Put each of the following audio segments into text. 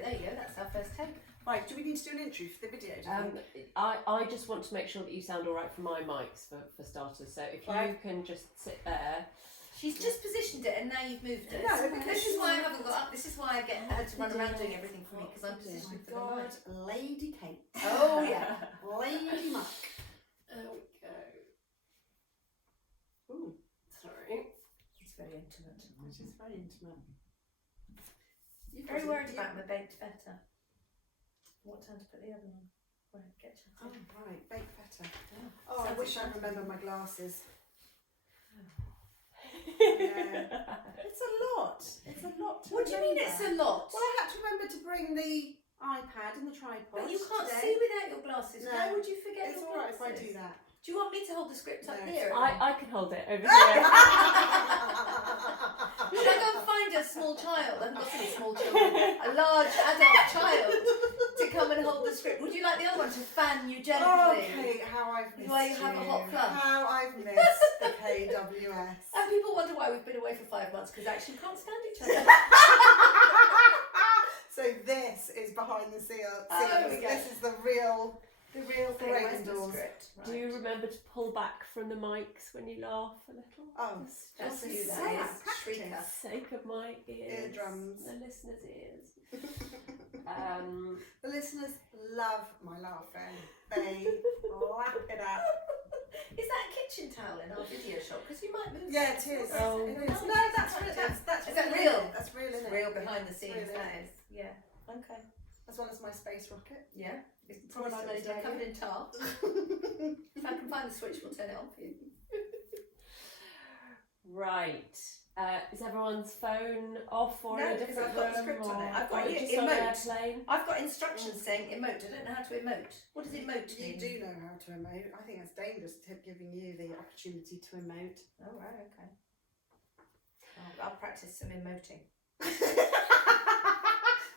it. There you go. That's our first take. Right, do we need to do an intro for the video? I just want to make sure that you sound all right for my mics for starters. So if you can just sit there. She's just positioned it, and now you've moved it. No, because this is why I haven't got up. This is why I had to run around doing everything for me, because I'm positioned for the mic. Lady Kate. Oh yeah, Lady Muck. There we go. Ooh, Sorry. it's very intimate. it is very intimate. Very worried about my baked feta. What time to put the oven on? Right, get Oh, chatting. right, baked feta. Oh, Oh, I sounds wish I exciting. remembered my glasses. Yeah. It's a lot. It's a lot to What do you mean remember. it's a lot? Well, I had to remember to bring the iPad and the tripod. But you can't today. see without your glasses. No. How would you forget It's your alright if I glasses? do that. Do you want me to hold the script up No, here? I can hold it over here. Should I go and find a small child? I haven't got any small children. A large adult child to come and hold the script. Would you like the other one to fan you gently? Okay, how I've missed While you have a hot flush. How I've missed the KWS. And people wonder why we've been away for 5 months, because actually we can't stand each other. So this is behind the scenes. Oh, there we go. This is the real The real thing. Great Where's the indoors. script? Do you remember to pull back from the mics when you laugh a little? Oh, Just this do is that. so Yes, practice. shrieker. Sake of my ears. Eardrums. The listeners' ears. The listeners love my laughing. They lap it up. Is that a kitchen towel in our video shot? Because you might move. Yeah, it is. Oh. It is. No, that's real. That's Is that real. real? That's real, It's isn't real it? behind the scenes. Really That is. is. Yeah. Okay. As well as my space rocket. Yeah. It's Promise probably it was covered in tar. If I can find the switch, we'll turn it on for you. Right. Is everyone's phone off or No, in a because different I've got the room? script on or- it. I've got or it just on emote. airplane? I've got instructions saying emote. I don't know how to emote. What does emote You mean? do know how to emote. I think it's dangerous giving you the opportunity to emote. Oh, right, okay. I'll practice some emoting.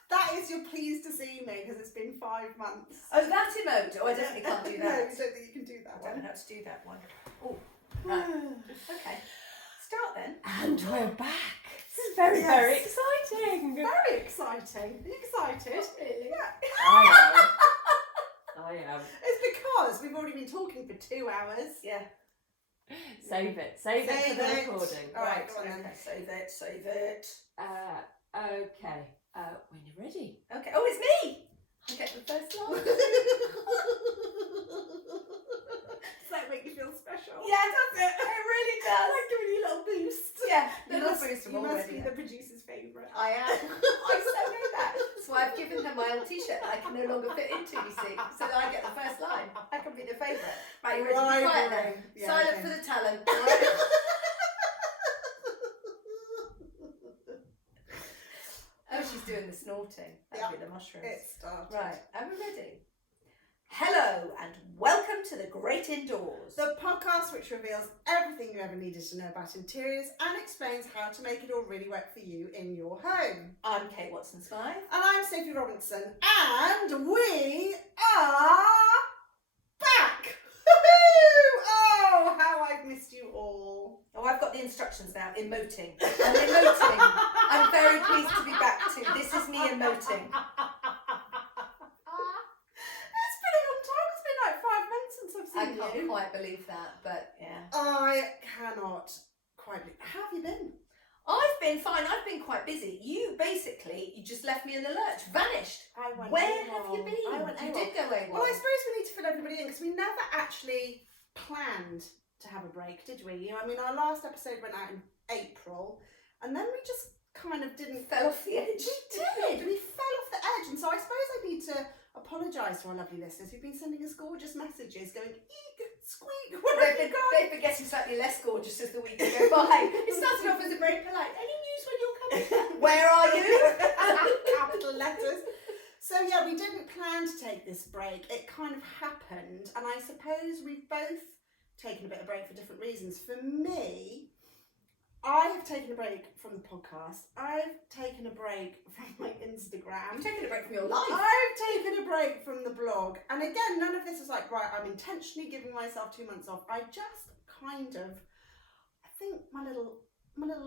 That is your pleased to see me because it's been 5 months. Oh, that emote. Oh, I definitely can't do No, that. you don't think you can do that I don't one. know how to do that one. Oh, right. Okay. Start then. And we're back. This is very, very Yes. exciting. Very exciting. Are you excited? Really? Yeah. I am. It's because we've already been talking for 2 hours. Yeah. Save it. Save it for the it. recording. All right, go on then. Okay, save it, save it. Okay. When you're ready. Okay. Oh, it's me. I get the first line. Does that make you feel special? Yeah, does it? It really does. Like giving you a little boost. Yeah, You little must, boost you must already. be the producer's favourite. I am. I so know that. That's why I've given her my old t-shirt that I can no longer fit into, you see. So that I get the first line. I can be the favourite. Right, you ready to be quiet then? Yeah, Silent okay. for the talent. Oh, she's doing the snorting. That'd be the mushrooms. It started. Right, are we ready? Hello and welcome to the Great Indoors. The podcast which reveals everything you ever needed to know about interiors and explains how to make it all really work for you in your home. I'm Kate Watson-Smythe. And I'm Sophie Robinson, and we are back! Woohoo! Oh, how I've missed you all. Oh, I've got the instructions now. Emoting. I'm emoting. I'm very pleased to be back too. This is me emoting. It's been a long time. It's been like 5 months since I've I seen can't you. quite believe that, but yeah. I cannot quite believe. How have you been? I've been fine. I've been quite busy. You just left me in the lurch, vanished. I went Where AWOL. have you been? I went You AWOL. did go AWOL. Well, I suppose we need to fill everybody in because we never actually planned to have a break, did we? I mean, our last episode went out in April, and then we just kind of didn't. fell off the edge. We did. We fell off the edge, and so I suppose I need to apologise to our lovely listeners who've been sending us gorgeous messages, going eek, squeak, where have you gone? They've been getting slightly less gorgeous as the weeks go by. It started off as a very polite, any news when you're coming back? Where are you? Capital letters. So yeah, we didn't plan to take this break. It kind of happened, and I suppose we've both taken a bit of break for different reasons. For me, I have taken a break from the podcast. I've taken a break from my Instagram. You've taken a break from your life. I've taken a break from the blog. And again, none of this is like, right, I'm intentionally giving myself 2 months off. I just kind of, I think my little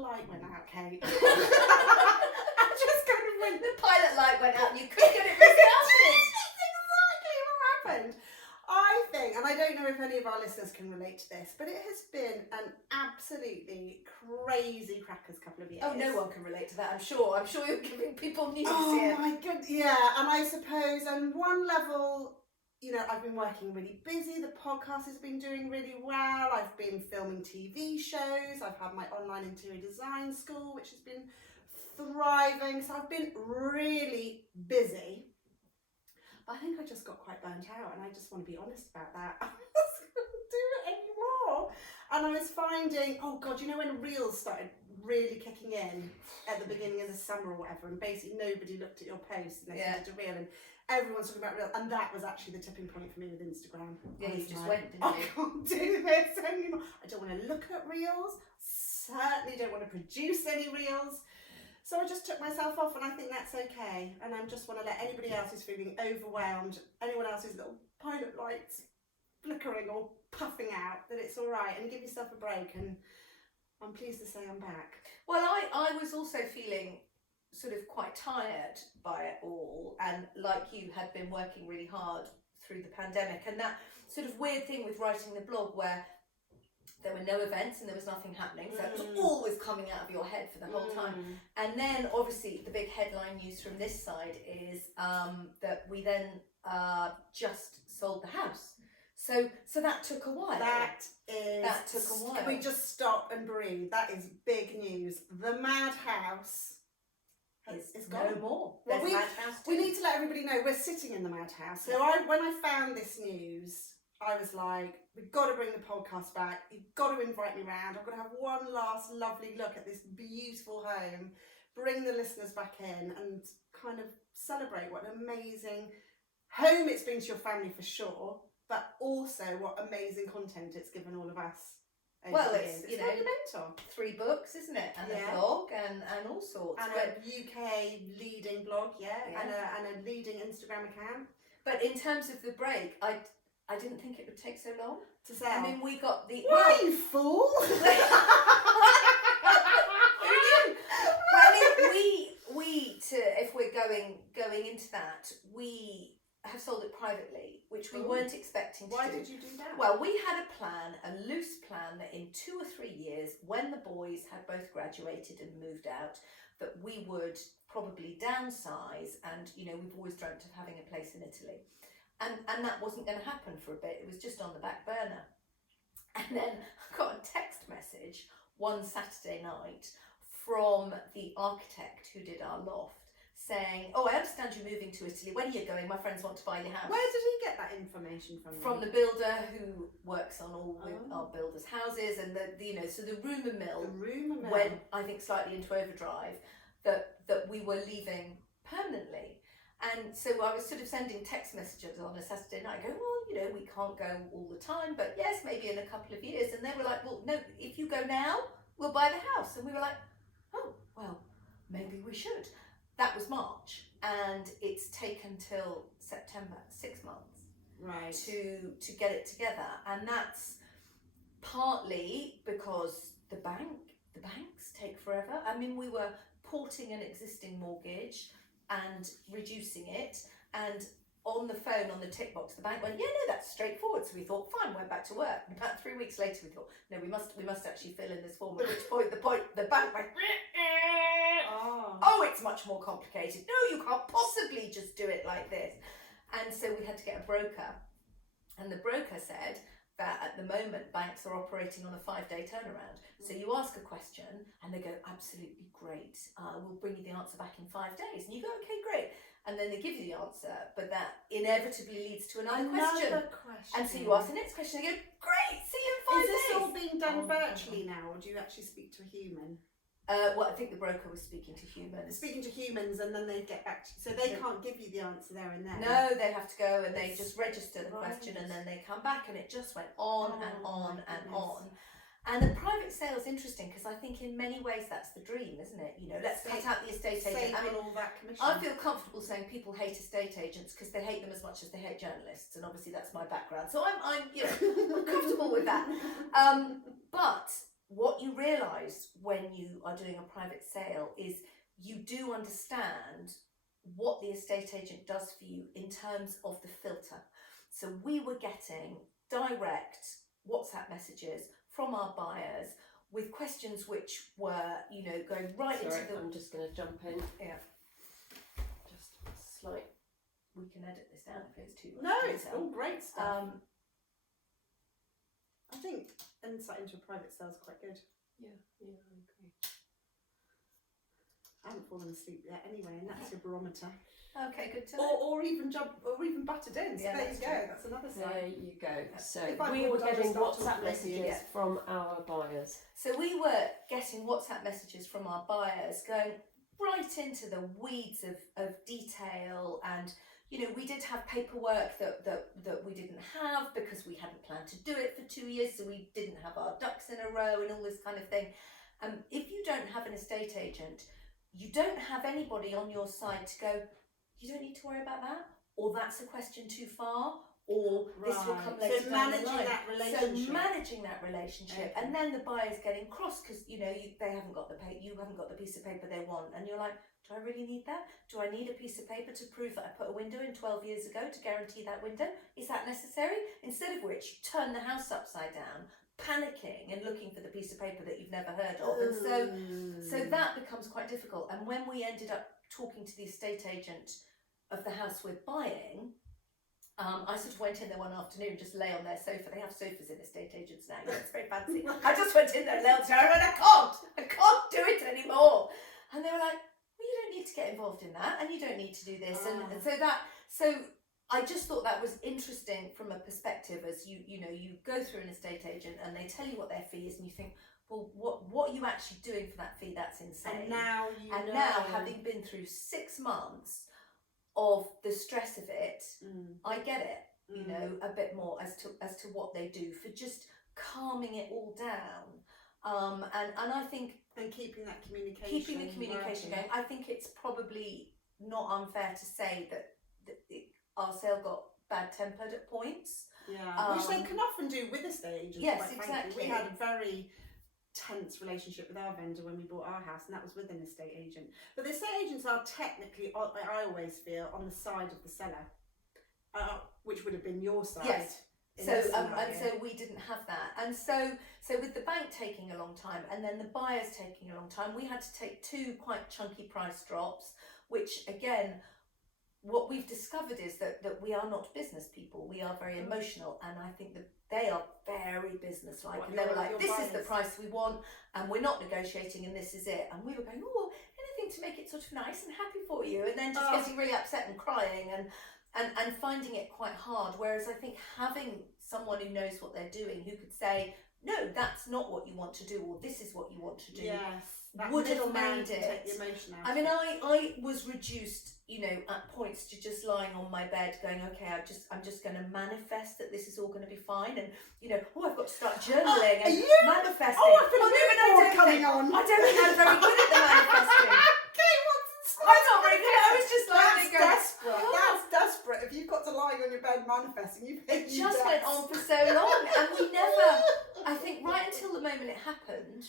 light went out, Kate. I just kind of went, The pilot light went out and you can relate to this, but it has been an absolutely crazy crackers couple of years. Oh, no one can relate to that, I'm sure. I'm sure you're giving people news Oh here. my god, yeah. And I suppose on one level, you know, I've been working really busy. The podcast has been doing really well. I've been filming TV shows. I've had my online interior design school, which has been thriving. So I've been really busy. But I think I just got quite burnt out, and I just want to be honest about that. I just couldn't do it anymore. And I was finding, oh God, you know when Reels started really kicking in at the beginning of the summer or whatever, and basically nobody looked at your post unless you did a Reel, and everyone's talking about Reels, and that was actually the tipping point for me with Instagram. Yeah, you just like, went, didn't I you? can't do this anymore. I don't want to look at Reels. Certainly don't want to produce any Reels. So I just took myself off, and I think that's okay. And I just want to let anybody else who's feeling overwhelmed, anyone else's little pilot lights flickering or puffing out, that it's all right, and give yourself a break. And I'm pleased to say I'm back. Well, I was also feeling sort of quite tired by it all, and like you, had been working really hard through the pandemic, and that sort of weird thing with writing the blog where there were no events and there was nothing happening, so it was always coming out of your head for the whole time. And then obviously the big headline news from this side is that we then just sold the house. So that took a while. That took a while. Can we just stop and breathe? That is big news. The madhouse is gone. No more. Well, There's Madhouse we too. need to let everybody know we're sitting in the madhouse. So when I found this news, I was like, we've got to bring the podcast back. You've got to invite me round. I've got to have one last lovely look at this beautiful home, bring the listeners back in, and kind of celebrate what an amazing home it's been to your family for sure, but also what amazing content it's given all of us. Well, it's you know, monumental. 3 books, isn't it? And a blog and all sorts. And a UK leading blog, and a leading Instagram account. But in terms of the break, I didn't think it would take so long to sell. I mean, we got the... Why, you fool? Who knew? Well, I mean, if we're going into that, we have sold it privately, which we weren't expecting to do. Why did you do that? Well, we had a loose plan that in 2 or 3 years, when the boys had both graduated and moved out, that we would probably downsize, and, you know, we've always dreamt of having a place in Italy. And that wasn't going to happen for a bit. It was just on the back burner. And then I got a text message one Saturday night from the architect who did our loft saying, oh, I understand you're moving to Italy. When are you going? My friends want to buy your house. Where did he get that information from? From the builder who works on all our builders' houses, and so the rumour mill. Went, I think, slightly into overdrive that we were leaving permanently. And so I was sort of sending text messages on a Saturday night going, well, you know, we can't go all the time, but yes, maybe in a couple of years. And they were like, well, no, if you go now, we'll buy the house. And we were like, oh, well, maybe we should. That was March, and it's taken till September, 6 months, right, to get it together. And that's partly because the banks take forever. I mean, we were porting an existing mortgage and reducing it, and on the phone, on the tick box, the bank went, yeah, no, that's straightforward. So we thought, fine, we're back to work. And about 3 weeks later, we thought, no, we must actually fill in this form. At which point the bank went, oh, it's much more complicated. No, you can't possibly just do it like this. And so we had to get a broker, and the broker said that at the moment banks are operating on a 5-day turnaround. So you ask a question and they go, absolutely great, we'll bring you the answer back in 5 days. And you go, okay, great. And then they give you the answer, but that inevitably leads to another question. And so you ask the next question, they go, great, see you in 5 days. Is this all being done virtually now, or do you actually speak to a human? Well, I think the broker was speaking to humans. Speaking to humans, and then they get back to you. So they can't give you the answer there and then? No, they have to go and they just register the question, and then they come back, and it just went on and on and on. And the private sale is interesting because I think in many ways that's the dream, isn't it? You know, let's cut out the estate agent. I mean, all that commission. I feel comfortable saying people hate estate agents because they hate them as much as they hate journalists, and obviously that's my background. So I'm I'm comfortable with that. But what you realise when you are doing a private sale is you do understand what the estate agent does for you in terms of the filter. So we were getting direct WhatsApp messages from our buyers with questions which were, going right into the... I'm just going to jump in. Yeah. Just slight. We can edit this down if it's too much. No, it's all great stuff. I think insight into a private sale is quite good. Yeah, I agree. I haven't fallen asleep yet anyway, and that's your barometer. Okay, good to know. Or even butted in. So Yeah, there you go. true. That's another There sign. you go. So If I we bored, were I'll getting just start WhatsApp talking to you. messages from our buyers. So we were getting WhatsApp messages from our buyers going right into the weeds of detail, and we did have paperwork that we didn't have because we hadn't planned to do it for 2 years, so we didn't have our ducks in a row and all this kind of thing. If you don't have an estate agent, you don't have anybody on your side to go, you don't need to worry about that, or that's a question too far, or this will come later so down the managing line. that relationship. So managing that relationship, Okay. and then the buyer's getting cross because they haven't got you haven't got the piece of paper they want, and you're like, do I really need that? Do I need a piece of paper to prove that I put a window in 12 years ago to guarantee that window? Is that necessary? Instead of which, you turn the house upside down, panicking and looking for the piece of paper that you've never heard of, and so that becomes quite difficult. And when we ended up talking to the estate agent of the house we're buying, I sort of went in there one afternoon and just lay on their sofa. They have sofas in estate agents now, it's very fancy. I just went in there and lay on the sofa and I can't do it anymore. And they were like, well, you don't need to get involved in that, and you don't need to do this. And so I just thought that was interesting from a perspective as you go through an estate agent and they tell you what their fee is, and you think, well, what are you actually doing for that fee? That's insane. And now now, having been through 6 months of the stress of it, I get it, a bit more as to what they do for just calming it all down. And I think keeping that communication, the communication going. I think it's probably not unfair to say that our sale got bad-tempered at points. Yeah, which they can often do with estate agents. Yes, quite exactly. Frankly. We had a very tense relationship with our vendor when we bought our house, and that was with an estate agent. But the estate agents are technically, I always feel, on the side of the seller, which would have been your side. Yes. So and so we didn't have that, and so with the bank taking a long time, and then the buyers taking a long time, we had to take 2 quite chunky price drops, which again, what we've discovered is that we are not business people. We are very emotional, and I think that they are very business-like. And they were like, this is the price we want, and we're not negotiating, and this is it. And we were going, oh, anything to make it sort of nice and happy for you, and then just getting really upset and crying and finding it quite hard. Whereas I think having someone who knows what they're doing, who could say, no, that's not what you want to do, or this is what you want to do, would have made it. Take the emotion out. I mean, I was reduced, at points to just lying on my bed going, okay, I'm just going to manifest that this is all going to be fine, and I've got to start journaling and manifesting. Oh, I feel a bit more coming on. I don't think I'm very good at the manifesting. Okay, what's I'm not very good. I was just lying That's there going, desperate. That's desperate. If you've got to lying on your bed manifesting, it just went on for so long, and we never, I think right until the moment it happened,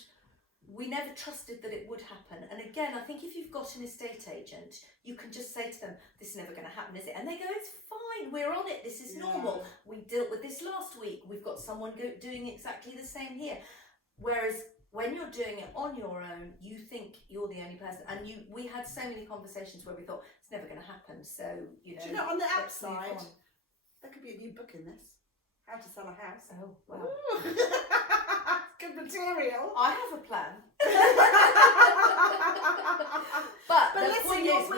we never trusted that it would happen. And again, I think if you've got an estate agent, you can just say to them, this is never going to happen, is it? And they go, it's fine, we're on it, this is normal. We dealt with this last week, we've got someone doing exactly the same here. Whereas when you're doing it on your own, you think you're the only person. And we had so many conversations where we thought, it's never going to happen. So, Do you know, on the app side, there could be a new book in this. How to sell a house. Oh, wow. Good material. I have a plan. but the listen, point is,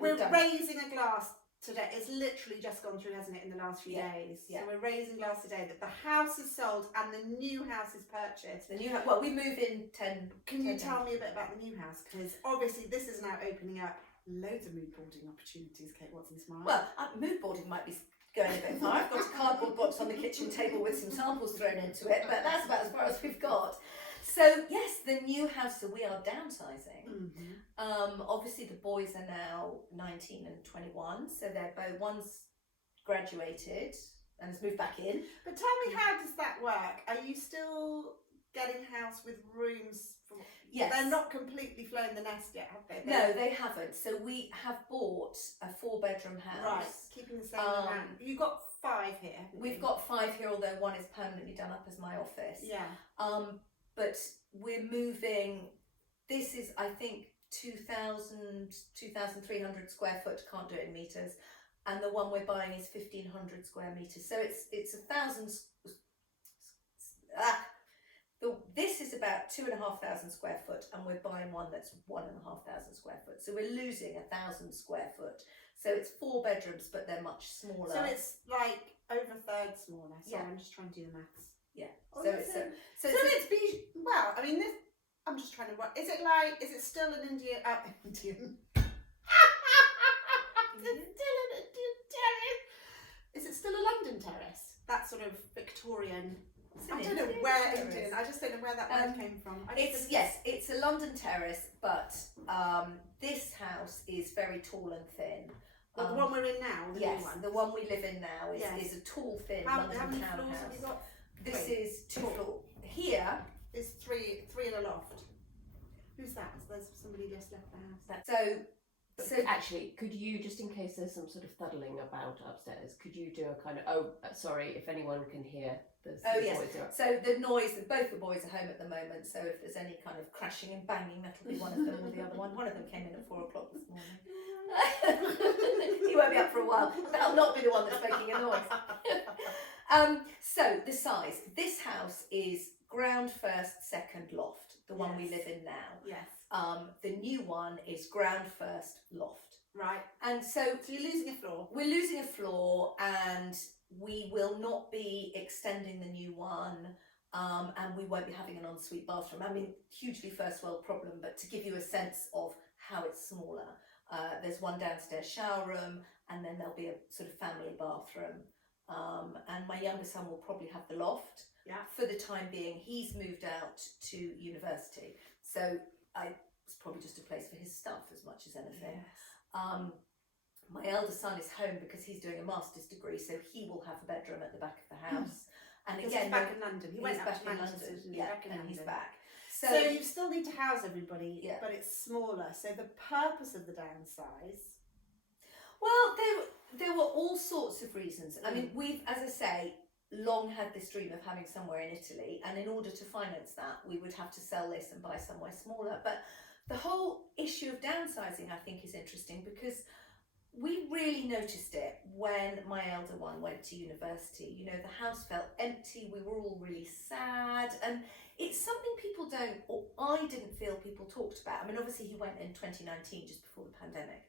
we're raising a glass today. It's literally just gone through, hasn't it, in the last few days? Yeah. So we're raising glass today that the house is sold and the new house is purchased. Well, we move in 10. Can you tell me a bit about the new house? Because obviously this is now opening up loads of mood boarding opportunities. Kate Watson smile. Well, mood boarding might be going a bit far. I've got a cardboard box on the kitchen table with some samples thrown into it, but that's about as far as we've got. So yes, the new house, so we are downsizing. Obviously the boys are now 19 and 21, so they're both, one's graduated and has moved back in. But tell me, how does that work? Are you still getting a house with rooms. Yes. They're not completely flown the nest yet, have they? No, they haven't. So we have bought a 4-bedroom house. Right, keeping the same amount. You've got 5 here, haven't We've you? got 5 here, although one is permanently done up as my office. Yeah. But we're moving, this is, I think, 2,300 square foot, can't do it in metres. And the one we're buying is 1,500 square metres. So it's 1,000. This is about 2,500 square foot, and we're buying one that's 1,500 square foot. So we're losing 1,000 square foot. So it's 4 bedrooms, but they're much smaller. So it's like over a third smaller. So Yeah. I'm just trying to do the maths. Yeah. Oh, So yeah, it's so it's well. I mean, this. I'm just trying to work. Is it still an Indian? Indian. Is it still a London terrace? That sort of Victorian. I don't know where Indian. I just don't know where that word came from. It's a London terrace, but this house is very tall and thin. Well, the one we're in now, the new one. The one we live in now is a tall, thin London how many townhouse. floors have you got? This is 2 floors. Here is three in a loft. Who's that? There's somebody just left the house. So actually, could you, just in case there's some sort of thuddling about upstairs, could you do a kind of, sorry, if anyone can hear the yes. boys are... So the noise, both the boys are home at the moment, so if there's any kind of crashing and banging, that'll be one of them or the other one. One of them came in at 4 o'clock this morning. He won't be up for a while. That'll not be the one that's making a noise. So the size. This house is ground first, second loft, the one we live in now. Yes. The new one is ground first, loft. Right. And so you're losing a floor. We're losing a floor, and we will not be extending the new one. And we won't be having an ensuite bathroom. I mean, hugely first world problem, but to give you a sense of how it's smaller, there's one downstairs shower room, and then there'll be a sort of family bathroom. And my younger son will probably have the loft. Yeah. For the time being, he's moved out to university, so it's probably just a place for his stuff as much as anything. Yes. My eldest son is home because he's doing a master's degree, so he will have a bedroom at the back of the house. And again, he's back in London. He went back to in Manchester, London. yeah, back in and London. He's back. So you still need to house everybody, but it's smaller. So the purpose of the downsize. Well, there were all sorts of reasons. I mean, we've, as I say, long had this dream of having somewhere in Italy, and in order to finance that, we would have to sell this and buy somewhere smaller. But the whole issue of downsizing, I think, is interesting because we really noticed it when my elder one went to university. You know, the house felt empty, we were all really sad, and it's something people don't, or I didn't feel people talked about. I mean, obviously he went in 2019, just before the pandemic,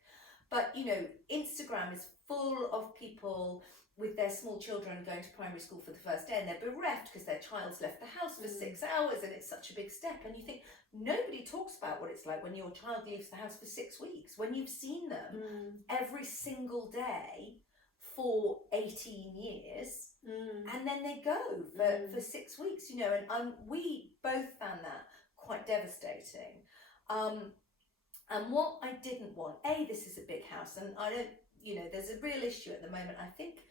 but you know, Instagram is full of people with their small children going to primary school for the first day, and they're bereft because their child's left the house for 6 hours, and it's such a big step. And you think, nobody talks about what it's like when your child leaves the house for 6 weeks, when you've seen them every single day for 18 years, and then they go for 6 weeks, you know, and we both found that quite devastating. And what I didn't want, this is a big house, and I don't, you know, there's a real issue at the moment. I think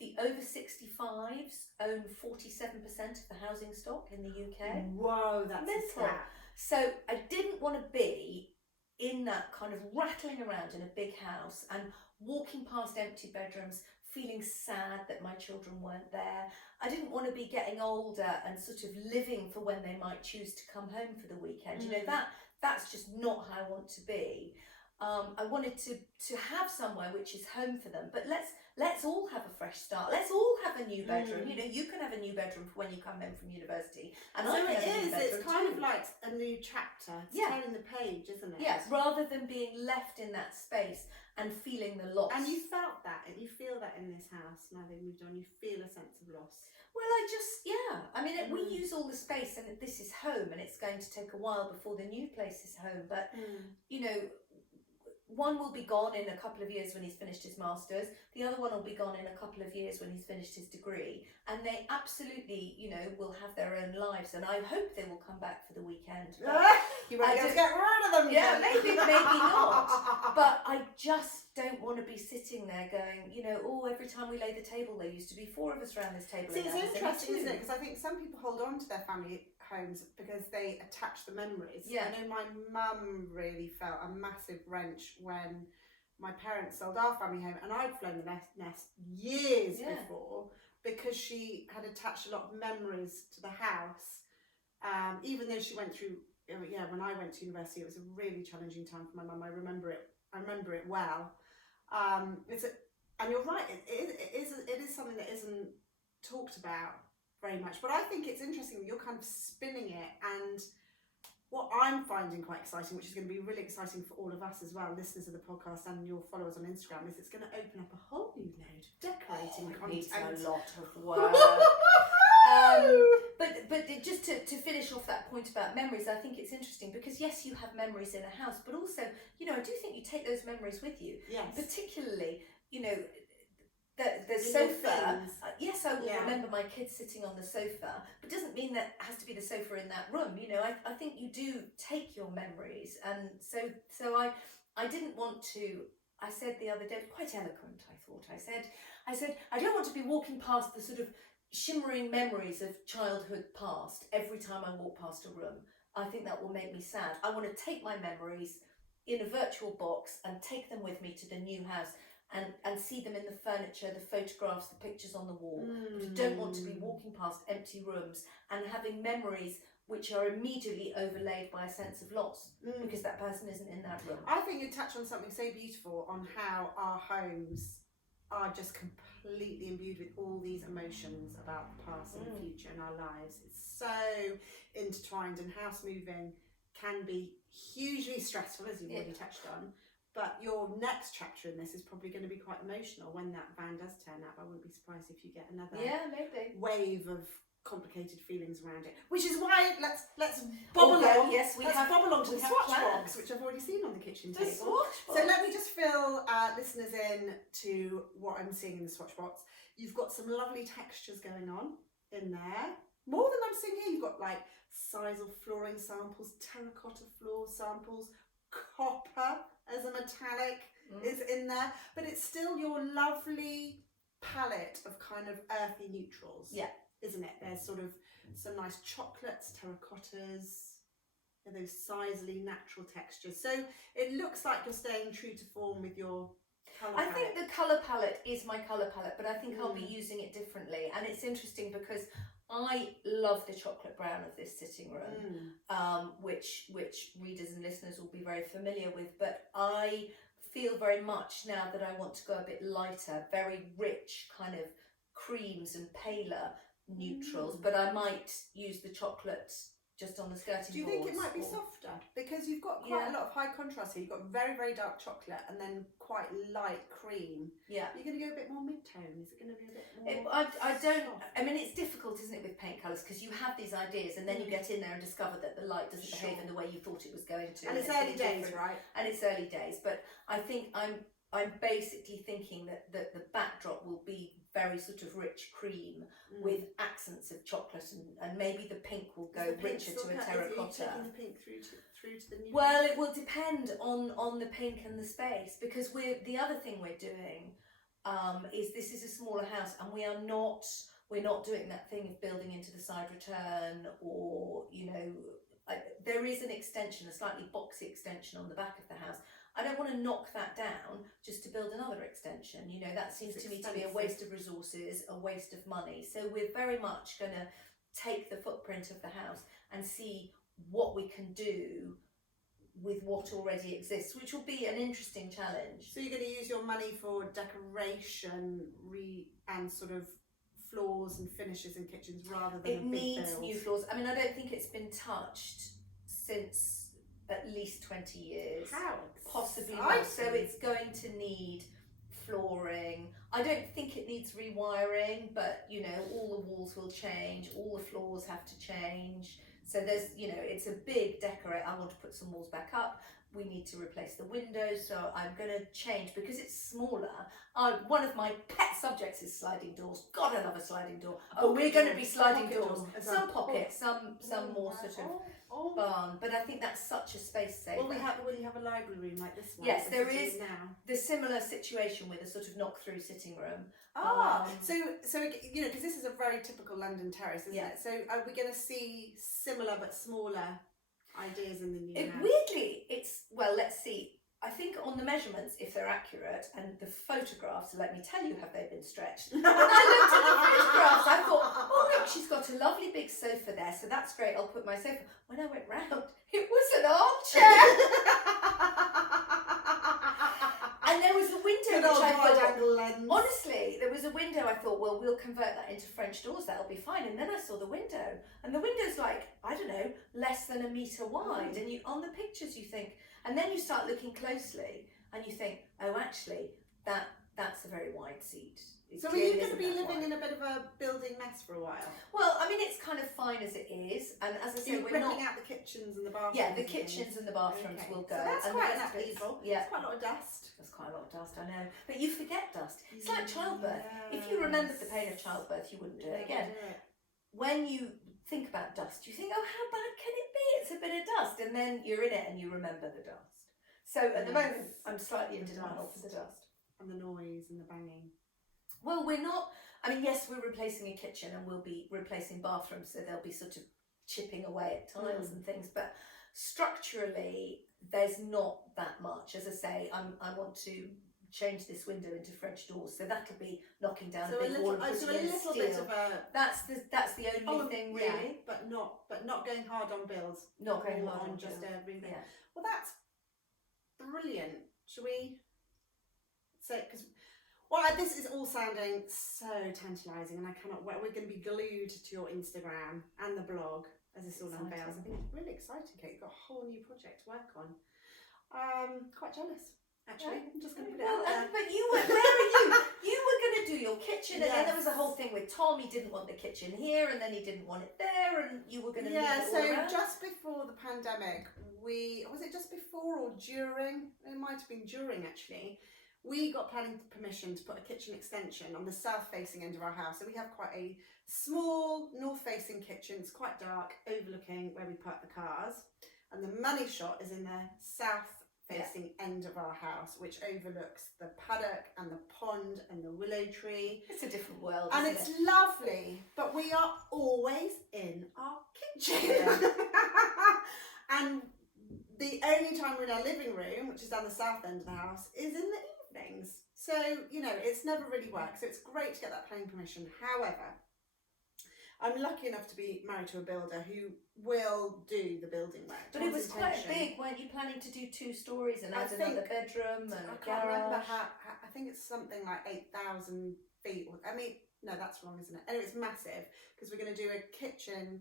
the over 65s own 47% of the housing stock in the UK. Whoa, that's mental. A stat. So I didn't want to be in that kind of rattling around in a big house and walking past empty bedrooms, feeling sad that my children weren't there. I didn't want to be getting older and sort of living for when they might choose to come home for the weekend. You know, that's just not how I want to be. I wanted to have somewhere which is home for them, but let's all have a fresh start. Let's all have a new bedroom. You know, you can have a new bedroom for when you come home from university, and so I can have a new bedroom it's kind too. of like a new chapter. It's turning the page, isn't it? Yes, rather than being left in that space and feeling the loss. And you felt that, and you feel that in this house now they've moved on. You feel a sense of loss. Well, I mean, we use all the space, and this is home, and it's going to take a while before the new place is home. But you know, one will be gone in a couple of years when he's finished his master's. The other one will be gone in a couple of years when he's finished his degree. And they absolutely, you know, will have their own lives. And I hope they will come back for the weekend. You might just get rid of them. Yeah, maybe not. But I just don't want to be sitting there going, you know, every time we lay the table, there used to be 4 of us around this table. See, it's interesting, isn't it? Because I think some people hold on to their family homes because they attach the memories. Yeah. I know my mum really felt a massive wrench when my parents sold our family home, and I'd flown the nest years before because she had attached a lot of memories to the house. Even though she went through, when I went to university, it was a really challenging time for my mum. I remember it well. And you're right, it is something that isn't talked about very much. But I think it's interesting that you're kind of spinning it, and what I'm finding quite exciting, which is going to be really exciting for all of us as well, listeners of the podcast and your followers on Instagram, is it's going to open up a whole new load of decorating content. Needs a lot of work. But just to finish off that point about memories, I think it's interesting because yes, you have memories in a house, but also, I do think you take those memories with you. Yes. Particularly, the sofa. Yes, I will remember my kids sitting on the sofa, but doesn't mean that it has to be the sofa in that room. I think you do take your memories, and so I didn't want to. I said the other day, quite eloquent, I thought. I said I don't want to be walking past the sort of shimmering memories of childhood past every time I walk past a room. I think that will make me sad. I want to take my memories in a virtual box and take them with me to the new house and see them in the furniture, the photographs, the pictures on the wall. But I don't want to be walking past empty rooms and having memories which are immediately overlaid by a sense of loss because that person isn't in that room. I think you touch on something so beautiful on how our homes are just completely imbued with all these emotions about the past and the future in our lives. It's so intertwined, and house moving can be hugely stressful, as you've already touched on. But your next chapter in this is probably going to be quite emotional when that van does turn up. I wouldn't be surprised if you get another wave of complicated feelings around it. Which is why let's bob along. Yes, we have bob along to the swatch plans. box, which I've already seen on the kitchen The table. swatch box. So let me just fill listeners in to what I'm seeing in the swatch box. You've got some lovely textures going on in there. More than I'm seeing here. You've got like sisal flooring samples, terracotta floor samples, copper as a metallic is in there, but it's still your lovely palette of kind of earthy neutrals. Yeah. Isn't it? There's sort of some nice chocolates, terracottas, and those sisally natural textures. So it looks like you're staying true to form with your colour palette. I think the colour palette is my colour palette, but I think I'll be using it differently. And it's interesting because I love the chocolate brown of this sitting room, which readers and listeners will be very familiar with. But I feel very much now that I want to go a bit lighter, very rich kind of creams and paler neutrals, but I might use the chocolate just on the skirting boards. Do you think it might be softer? Because you've got quite a lot of high contrast here. You've got very, very dark chocolate and then quite light cream. Yeah. You're going to go a bit more mid-tone? Is it going to be a bit more I don't... I mean, it's difficult, isn't it, with paint colours, because you have these ideas and then you get in there and discover that the light doesn't behave in the way you thought it was going to. And it's early days, right? And it's early days. But I think I'm basically thinking that the backdrop will be very sort of rich cream with accents of chocolate, and maybe the pink will go richer to a terracotta. Are you taking the pink through to the new? Well, it will depend on the pink and the space, because the other thing we're doing is this is a smaller house, and we're not doing that thing of building into the side return, or there is an extension, a slightly boxy extension on the back of the house. I don't want to knock that down just to build another extension. That seems to me to be a waste of resources, a waste of money. So we're very much going to take the footprint of the house and see what we can do with what already exists, which will be an interesting challenge. So you're going to use your money for decoration and sort of floors and finishes in kitchens rather than it needs new floors. I mean, I don't think it's been touched since at least 20 years. How? Possibly more. So it's going to need flooring. I don't think it needs rewiring, but all the walls will change, all the floors have to change. So there's, it's a big decorate. I want to put some walls back up. we need to replace the windows, so I'm going to change because it's smaller. One of my pet subjects is sliding doors. God, I love a sliding door. We're going to be sliding doors. Some pockets, some more sort of barn. But I think that's such a space saver. Will you have a library room like this one? Yes, there is now the similar situation with a sort of knock-through sitting room. So you know, because this is a very typical London terrace, isn't it? So are we going to see similar but smaller ideas in the new house? Weirdly, let's see. I think on the measurements, if they're accurate, and the photographs, let me tell you, have they been stretched? When I looked at the photographs, I thought, oh look, she's got a lovely big sofa there, so that's great, I'll put my sofa. When I went round, it was an armchair. And there was a window which I thought, honestly, there was a window I thought, well, we'll convert that into French doors, that'll be fine. And then I saw the window, and the window's like, I don't know, less than a metre wide. And you, on the pictures, you think, and then you start looking closely, and you think, oh, actually, that's a very wide seat. So are you going to be living in a bit of a building mess for a while? Well, I mean, it's kind of fine as it is, and as I say, we're ripping out the kitchens and the bathrooms. Yeah, the kitchens and the bathrooms will go. So that's quite an upheaval. Yeah, it's quite a lot of dust. There's quite a lot of dust, I know. But you forget dust. It's like childbirth. If you remembered the pain of childbirth, you wouldn't do it again. When you think about dust, you think, oh, how bad can it be? It's a bit of dust, and then you're in it and you remember the dust. So at the moment, I'm slightly in denial for the dust and the noise and the banging. Well, we're not. I mean, yes, we're replacing a kitchen and we'll be replacing bathrooms, so they'll be sort of chipping away at tiles and things. But structurally, there's not that much. As I say, I want to change this window into French doors, so that'll be knocking down a big wall and putting in steel. Bit of a, that's the only thing really. Yeah, but not going hard on builds. Not going hard on just everything. Yeah. Well, that's brilliant. Should we say because? Well, this is all sounding so tantalising, and I cannot wait. We're going to be glued to your Instagram and the blog as this all unveils. I think it's really exciting, Kate. You've got a whole new project to work on. Quite jealous, actually. I'm just going to put it out there. But you were, where are you? You were going to do your kitchen, and then there was a whole thing with Tom. He didn't want the kitchen here, and then he didn't want it there, and you were going to move it all around. Just before the pandemic, was it just before or during? It might have been during, actually. We got planning permission to put a kitchen extension on the south-facing end of our house. So we have quite a small north-facing kitchen. It's quite dark, overlooking where we park the cars. And the money shot is in the south-facing end of our house, which overlooks the paddock and the pond and the willow tree. It's a different world, and it's lovely, but we are always in our kitchen. Yeah. And the only time we're in our living room, which is down the south end of the house, is in the evenings. So, you know, it's never really worked. So it's great to get that planning permission. However, I'm lucky enough to be married to a builder who will do the building work. But it was quite big. Weren't you planning to do 2 stories and add another bedroom and a garage? I can't remember how, I think it's something like 8,000 feet. I mean, no, that's wrong, isn't it? Anyway, it's massive because we're going to do a kitchen,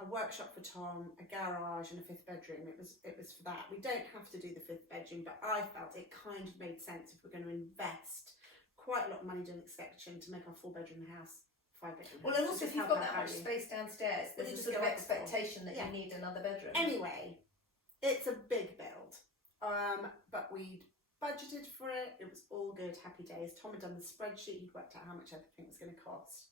a workshop for Tom, a garage and a 5th bedroom. It was for that. We don't have to do the 5th bedroom, but I felt it kind of made sense if we're going to invest quite a lot of money doing extension to make our 4-bedroom house 5-bedroom. Well, and also if you've got that much space downstairs, there's a sort of expectation that you need another bedroom. Anyway, it's a big build, but we'd budgeted for it. It was all good, happy days. Tom had done the spreadsheet. He'd worked out how much everything was going to cost.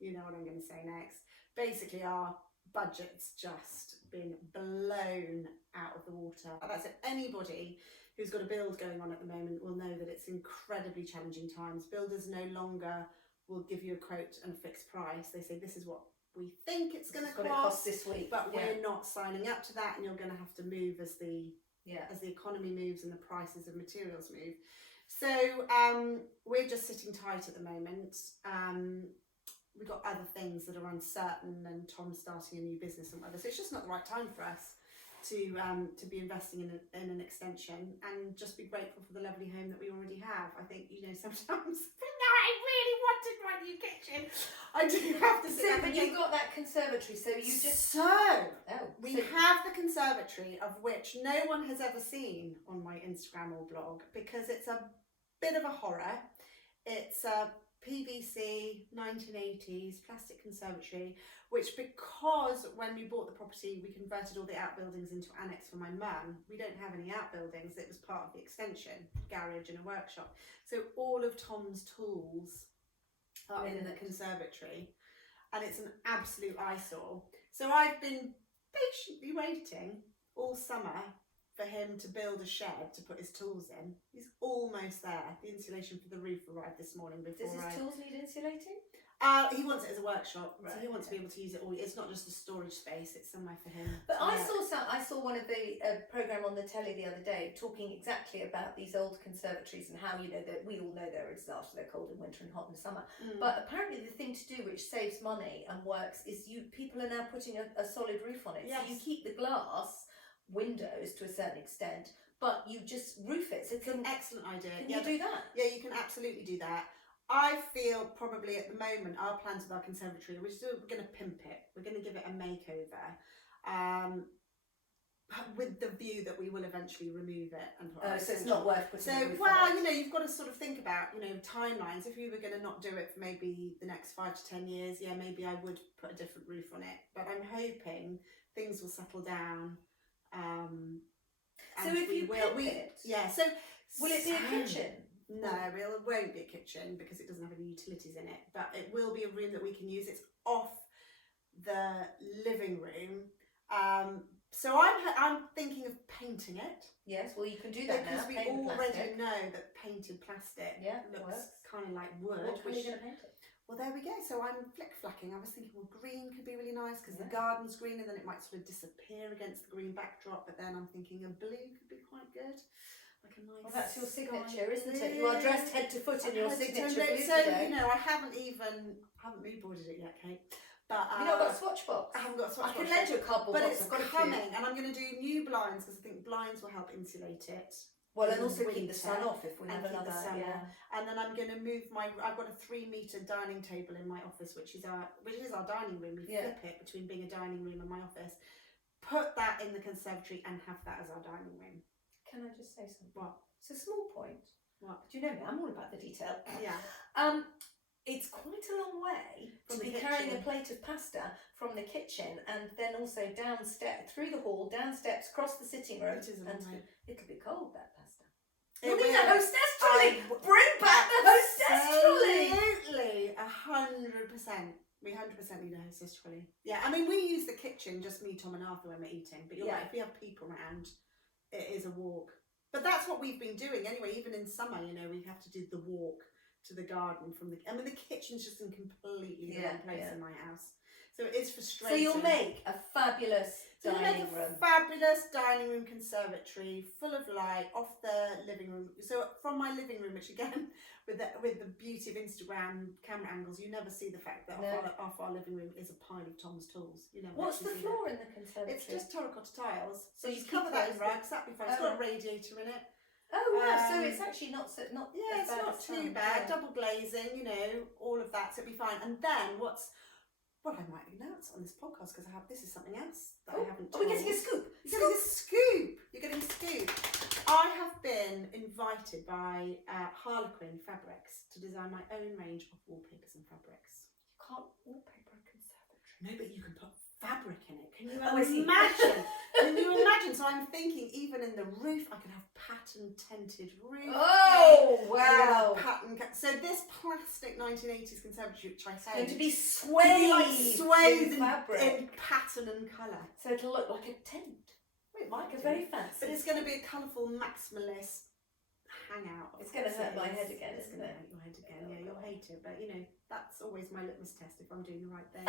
You know what I'm going to say next. Basically, our budget's just been blown out of the water. That's it. Anybody who's got a build going on at the moment will know that it's incredibly challenging times. Builders no longer will give you a quote and a fixed price. They say, this is what we think it's going to cost this week, but we're not signing up to that, and you're going to have to move as the economy moves and the prices of materials move. So we're just sitting tight at the moment. We've got other things that are uncertain, and Tom's starting a new business and whatever. So it's just not the right time for us to be investing in an extension, and just be grateful for the lovely home that we already have. I think, you know, sometimes I really wanted my new kitchen. I do have to sit. But you've got that conservatory, so you just we have the conservatory, of which no one has ever seen on my Instagram or blog, because it's a bit of a horror. It's a PVC, 1980s, plastic conservatory, which because when we bought the property, we converted all the outbuildings into annex for my mum. We don't have any outbuildings. It was part of the extension, garage and a workshop. So all of Tom's tools are in the conservatory, and it's an absolute eyesore. So I've been patiently waiting all summer for him to build a shed to put his tools in. He's almost there. The insulation for the roof arrived this morning before. Does his tools need insulating? He wants it as a workshop, right, so he wants to be able to use it all. It's not just a storage space; it's somewhere for him. But I saw one of the program on the telly the other day talking exactly about these old conservatories and how that we all know they're a disaster. They're cold in winter and hot in summer. But apparently the thing to do which saves money and works is people are now putting a solid roof on it. Yes. So you keep the glass windows to a certain extent, but you just roof it. So it's an excellent idea. Can you do that? Yeah, you can absolutely do that. I feel probably at the moment our plans with our conservatory, we're going to pimp it. We're going to give it a makeover, with the view that we will eventually remove it and put so it's not worth putting. So well, you've got to sort of think about timelines. If we were going to not do it for maybe the next 5 to 10 years, yeah, maybe I would put a different roof on it. But I'm hoping things will settle down. So if you pimp it, yeah. So will it be a kitchen? No, it won't be a kitchen because it doesn't have any utilities in it. But it will be a room that we can use. It's off the living room. So I'm thinking of painting it. Yes, well you can do that because now. we already know that painted plastic looks kind of like wood. What are you going to paint it? Well, there we go. So I'm flick-flacking. I was thinking, well, green could be really nice because the garden's green and then it might sort of disappear against the green backdrop. But then I'm thinking a blue could be quite good. Like a nice. Well, that's your signature, isn't it? You are dressed head to foot in your signature blue so, today. I haven't mood boarded it yet, Kate. But you've not got a swatch box. I haven't got a swatch box. I can lend you a cardboard box. But it's coming, and I'm going to do new blinds because I think blinds will help insulate it. Well, and also keep the sun off if we have another. And then I'm going to move I've got a 3-metre dining table in my office, which is our dining room. We flip it between being a dining room and my office. Put that in the conservatory and have that as our dining room. Can I just say something? What? It's a small point. What? Do you know me? I'm all about the detail. Yeah. It's quite a long way to be kitchen. carrying a plate of pasta from the kitchen and then also downstairs, through the hall, down steps, across the sitting room. It is a long way. It'll be cold, that pasta. You'll need a hostess trolley! Bring back the hostess trolley! Absolutely, 100%. We 100% need a hostess trolley. Yeah, I mean, we use the kitchen, just me, Tom and Arthur when we're eating. But you're right, if we have people around, it is a walk. But that's what we've been doing anyway. Even in summer, we have to do the walk to the garden from the. I mean, the kitchen's just in completely the wrong place in my house, so it is frustrating. So you'll make a fabulous dining room. Fabulous dining room conservatory, full of light, off the living room. So from my living room, which again, with the beauty of Instagram camera angles, you never see the fact that off our living room is a pile of Tom's tools. What's the floor in the conservatory? It's just terracotta tiles. So you cover that in rugs. That'd be fine. It's got a radiator in it. Oh wow! So it's actually not it's not too bad. Double glazing, all of that, so it'll be fine. And then I might announce on this podcast because this is something else that I haven't told. Are we getting a scoop? You're getting a scoop. You're getting a scoop. I have been invited by Harlequin Fabrics to design my own range of wallpapers and fabrics. You can't wallpaper a conservatory. No, but you can put fabric in it. Can you imagine? Can you imagine? So I'm thinking, even in the roof, I can have pattern tinted roof. Oh wow! So this plastic 1980s conservatory, which I hate, going to be swathed in fabric, in pattern and colour. So it'll look like a tent. Like a very fancy. But it's going to be a colourful maximalist hangout. It's going to hurt my head again, isn't it? Your head again. Yeah, you'll hate it. But that's always my litmus test if I'm doing the right thing.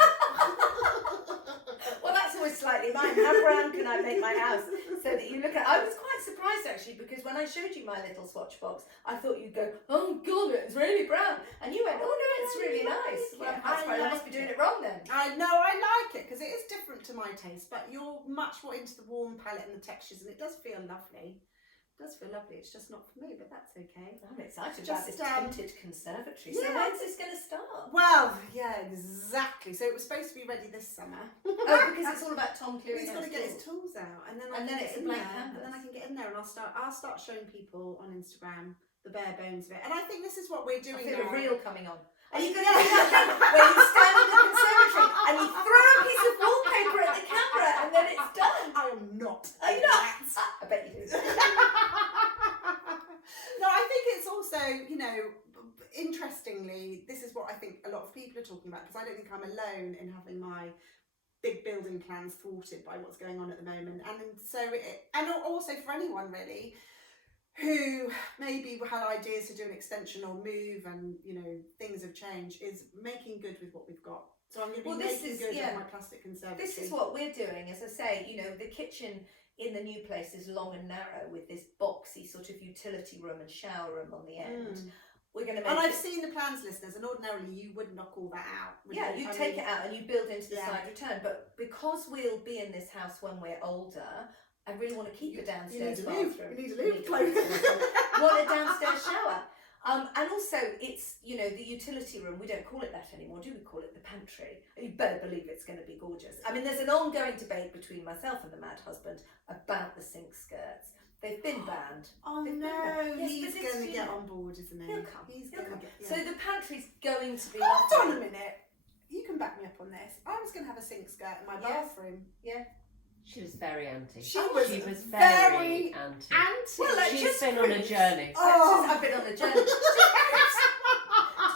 Well, that's always slightly mine. How brown can I make my house so that you look at? I was quite surprised actually because when I showed you my little swatch box, I thought you'd go, "Oh God, it's really brown," and you went, "Oh no, it's really nice." Well, I must be doing it wrong then. I know, I like it because it is different to my taste, but you're much more into the warm palette and the textures, and it does feel lovely. It's just not for me, but that's okay. I'm excited about this tinted conservatory. So when's this going to start? Well, yeah, exactly. So it was supposed to be ready this summer. Because it's all about Tom clearing. He's got to get his tools out, and then it's a blank canvas. And then I can get in there, and I'll start showing people on Instagram the bare bones of it. And I think this is what we're doing. I feel a reel coming on. Are you going to do that thing where you stand in the conservatory and you throw a piece of wallpaper at the camera and then it's done? I am not. Are you not? I bet you do. No, I think it's also, you know, interestingly, this is what I think a lot of people are talking about, because I don't think I'm alone in having my big building plans thwarted by what's going on at the moment. And so, and also for anyone really who maybe had ideas to do an extension or move, and you know things have changed, is making good with what we've got. So I'm going to be making good with my plastic conservatory. This is what we're doing. As I say, you know, the kitchen in the new place is long and narrow with this boxy sort of utility room and shower room on the end. We're going to make and I've seen the plans, listeners, and ordinarily you would knock all that out. Yeah, you take it out and you build into the side return. But because we'll be in this house when we're older, I really want to keep the downstairs bathroom. You need a loo. Want a downstairs shower. And also, it's, you know, the utility room, we don't call it that anymore, do we? Call it the pantry. You better believe it's going to be gorgeous. I mean, there's an ongoing debate between myself and the mad husband about the sink skirts. They've been banned. Oh no, he's going to get on board, isn't he? He'll come. He's going to get. So the pantry's going to be Hold on a minute. You can back me up on this. I was going to have a sink skirt in my bathroom. Yeah. She was very anti. She was very anti. Well, like, she's been on a journey. I've been on a journey. Just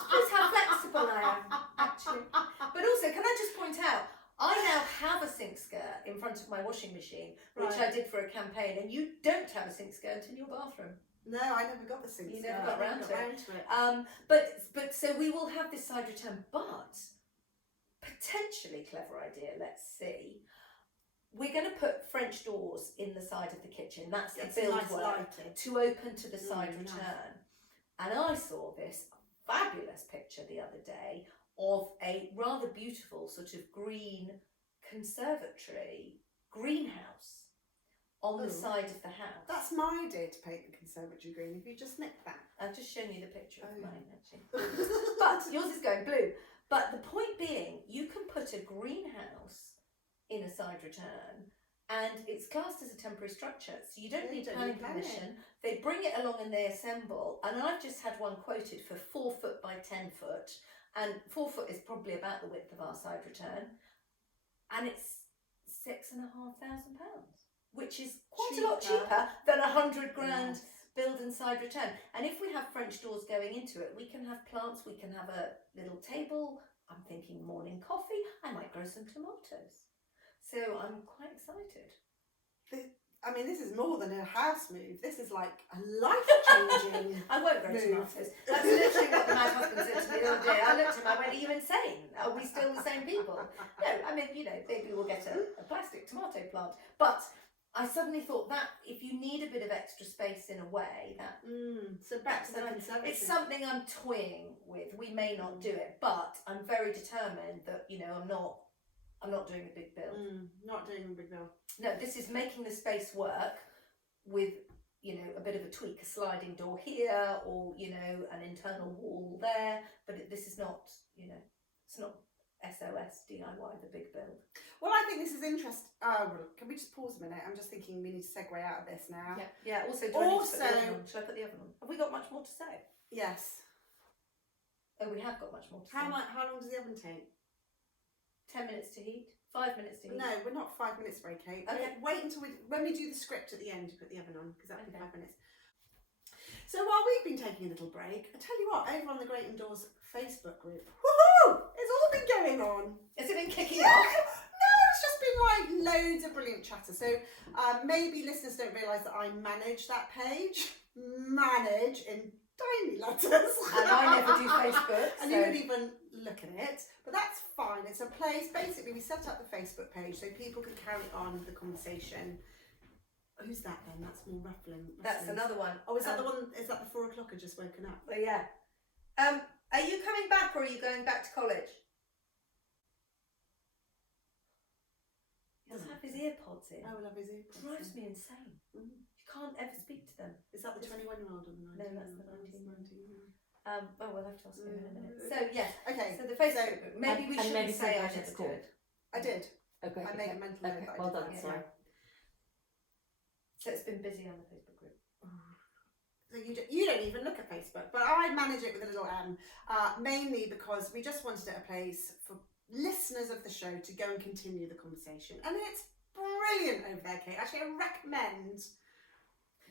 proves how flexible I am, actually. But also, can I just point out, I now have a sink skirt in front of my washing machine, which I did for a campaign, and you don't have a sink skirt in your bathroom. No, I never got the sink skirt. You never got round to it. But so we will have this side return, but potentially clever idea. Let's see. We're going to put French doors in the side of the kitchen. That's the build work to open to the side return. And I saw this fabulous picture the other day of a rather beautiful sort of green conservatory greenhouse on the side of the house. That's my idea to paint the conservatory green. If you just nick that. I've just shown you the picture of mine, actually. But yours is going blue. But the point being, you can put a greenhouse in a side return, and it's classed as a temporary structure, so you don't need planning permission. They bring it along and they assemble, and I've just had one quoted for 4 foot by 10 foot, and 4 foot is probably about the width of our side return, and it's £6,500, which is quite a lot cheaper than £100 grand build and side return. And if we have French doors going into it, we can have plants, we can have a little table. I'm thinking morning coffee. I might grow some tomatoes. So I'm quite excited. I mean, this is more than a house move. This is like a life-changing I won't grow tomatoes. That's literally what the mad husband said to me the other day. I looked at him, I went, are you insane? Are we still the same people? No, I mean, you know, maybe we'll get a plastic tomato plant. But I suddenly thought that if you need a bit of extra space in a way, that so back to the conservatory. It's something I'm toying with. We may not do it, but I'm very determined that, you know, I'm not doing a big build. Not doing a big build. No, this is making the space work with, you know, a bit of a tweak, a sliding door here, or, you know, an internal wall there. But this is not, you know, it's not SOS DIY, the big build. Well, I think this is interesting. Can we just pause a minute? I'm just thinking we need to segue out of this now. Yeah. Also, do I need to put the oven on? Should I put the oven on? Have we got much more to say? Yes. Oh, we have got much more to say. How long does the oven take? 10 minutes to heat? 5 minutes to heat? No, we're not 5 minutes, very Kate. Okay. Wait until when we do the script at the end, you put the oven on, because that'll be 5 minutes. So while we've been taking a little break, I tell you what, over on the Great Indoors Facebook group, woohoo! It's all been going on. Has it been kicking off? No, it's just been like loads of brilliant chatter. So maybe listeners don't realise that I manage that page. Manage in tiny letters. And I never do Facebook. And you don't even look at it. But that's fine. It's a place, basically we set up the Facebook page so people can carry on the conversation. Who's that then? That's more ruffling. That's another one. Oh, is that the one? Is that the 4 o'clocker just woken up? Oh, yeah. Are you coming back, or are you going back to college? He doesn't have his earpods in. Oh, we'll have his earpods. Drives me insane. You can't ever speak to them. Is that the 21-year-old or the 19-year-old? No, that's the 19-year-old. Well, we'll have to ask him in a minute. So, yeah. Okay. So the Facebook group. Maybe we shouldn't say I never do it. I did. Okay. I made a mental note that I well did done, that. sorry. So it's been busy on the Facebook group. So you don't even look at Facebook, but I manage it with a little M, mainly because we just wanted a place for listeners of the show to go and continue the conversation. And it's brilliant over there, Kate. Actually, I recommend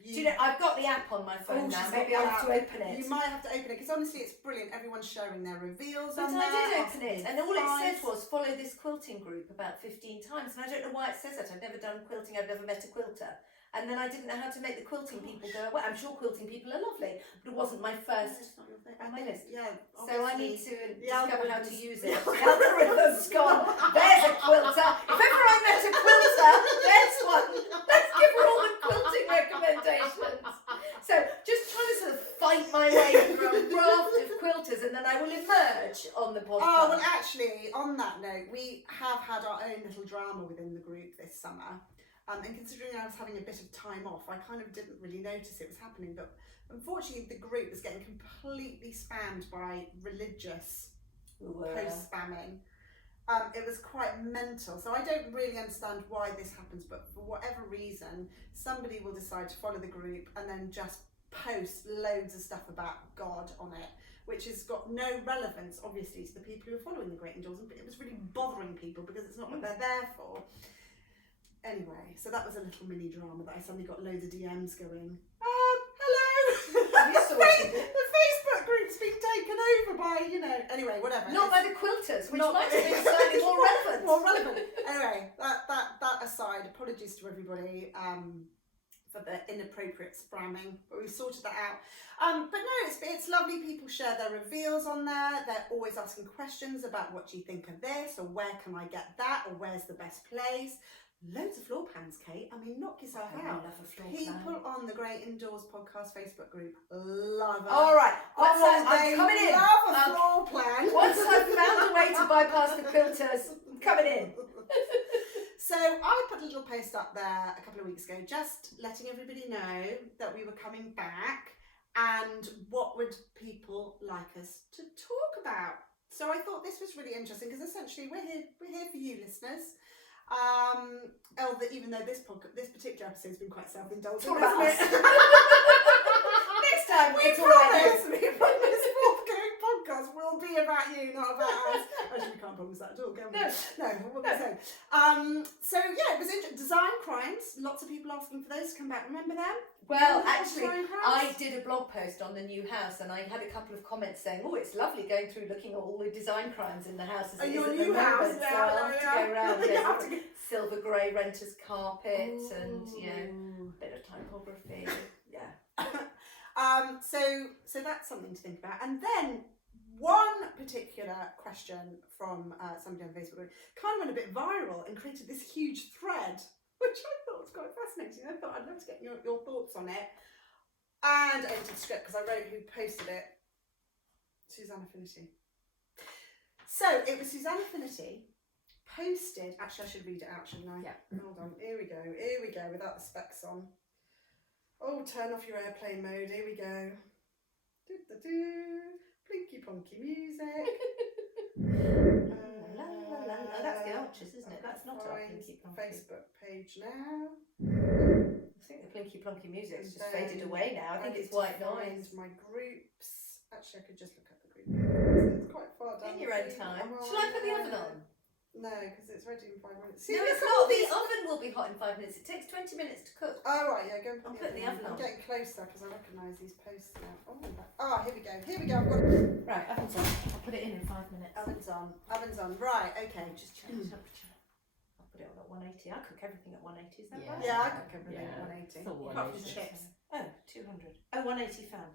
Do you know, I've got the app on my phone now. Maybe I'll have to open it. You might have to open it because honestly, it's brilliant. Everyone's sharing their reveals but on there. But I did open it, and all it said was follow this quilting group about 15 times, and I don't know why it says that. I've never done quilting. I've never met a quilter, and then I didn't know how to make the quilting people go away. I'm sure quilting people are lovely, but it wasn't my first on my list. Yeah, so I need to discover how to use it. The algorithm's gone. There's a quilter. If ever I met a quilter, there's one. Let's give her all the quilting recommendations. So just trying to sort of fight my way through a raft of quilters, and then I will emerge on the podcast. Oh, well, actually, on that note, we have had our own little drama within the group this summer. And considering I was having a bit of time off, I kind of didn't really notice it was happening. But unfortunately, the group was getting completely spammed by religious post-spamming. It was quite mental. So I don't really understand why this happens, but for whatever reason, somebody will decide to follow the group and then just post loads of stuff about God on it, which has got no relevance, obviously, to the people who are following the Great Indoors, but it was really bothering people because it's not what they're there for. Anyway, so that was a little mini drama that I suddenly got loads of DMs going, hello! The Facebook group's been taken over by, anyway, whatever. Not by the quilters, which might have been slightly more relevant. More relevant. Anyway, that aside, apologies to everybody for the inappropriate spamming, but we've sorted that out. But no, it's lovely. People share their reveals on there. They're always asking questions about what do you think of this, or where can I get that, or where's the best place. Loads of floor plans, Kate. I mean, knock yourself out. Love a floor People plan. on the Great Indoors podcast Facebook group love it. All right, I'm coming in. Love a floor plan. Once I've found a way to bypass the quilters, I'm coming in. So I put a little post up there a couple of weeks ago, just letting everybody know that we were coming back and what would people like us to talk about. So I thought this was really interesting because essentially we're here for you listeners. Even though this particular episode has been quite self-indulgent, about hasn't it? Next time, we it's all right. promise this forthcoming podcast will be about you, not about us. Actually, we can't promise that at all, can we? No, what can I say? So yeah, it was interesting. Design crimes. Lots of people asking for those to come back. Remember them? Well, actually, I did a blog post on the new house, and I had a couple of comments saying, "Oh, it's lovely going through looking at all the design crimes in the house." As your new house, so I'll have to go around. Silver grey renter's carpet, and a bit of typography. Yeah. So that's something to think about. And then one particular question from somebody on Facebook kind of went a bit viral and created this huge thread, which I thought was quite fascinating. I thought I'd love to get your thoughts on it. And I entered the script because I wrote who posted it. Suzanne Affinity. So it was Suzanne Affinity posted. Actually, I should read it out, shouldn't I? Yeah. Hold on. Here we go. Without the specs on. Oh, turn off your airplane mode. Here we go. Plinky plonky music. That's the Archers, isn't it? That's not our Plinky Plonky. Facebook page now. I think the Plinky Plonky music's just faded away now. I think it's white noise. My groups. Actually, I could just look at the group. It's quite far down. In your own time. Shall I put the oven on? No, because it's ready in 5 minutes. No, it's not. The oven will be hot in 5 minutes. It takes 20 minutes to cook. Oh, right, yeah, go and put the oven on. I'm getting closer because I recognise these posts now. Oh, here we go. I've got it. Right, oven's on. I'll put it in 5 minutes. Oven's on. Right, okay. Just check the temperature. I'll put it on at 180. I cook everything at 180, is that right? Yeah, I cook everything at 180. Apart from chips. Oh, 200. Oh, 180 fan.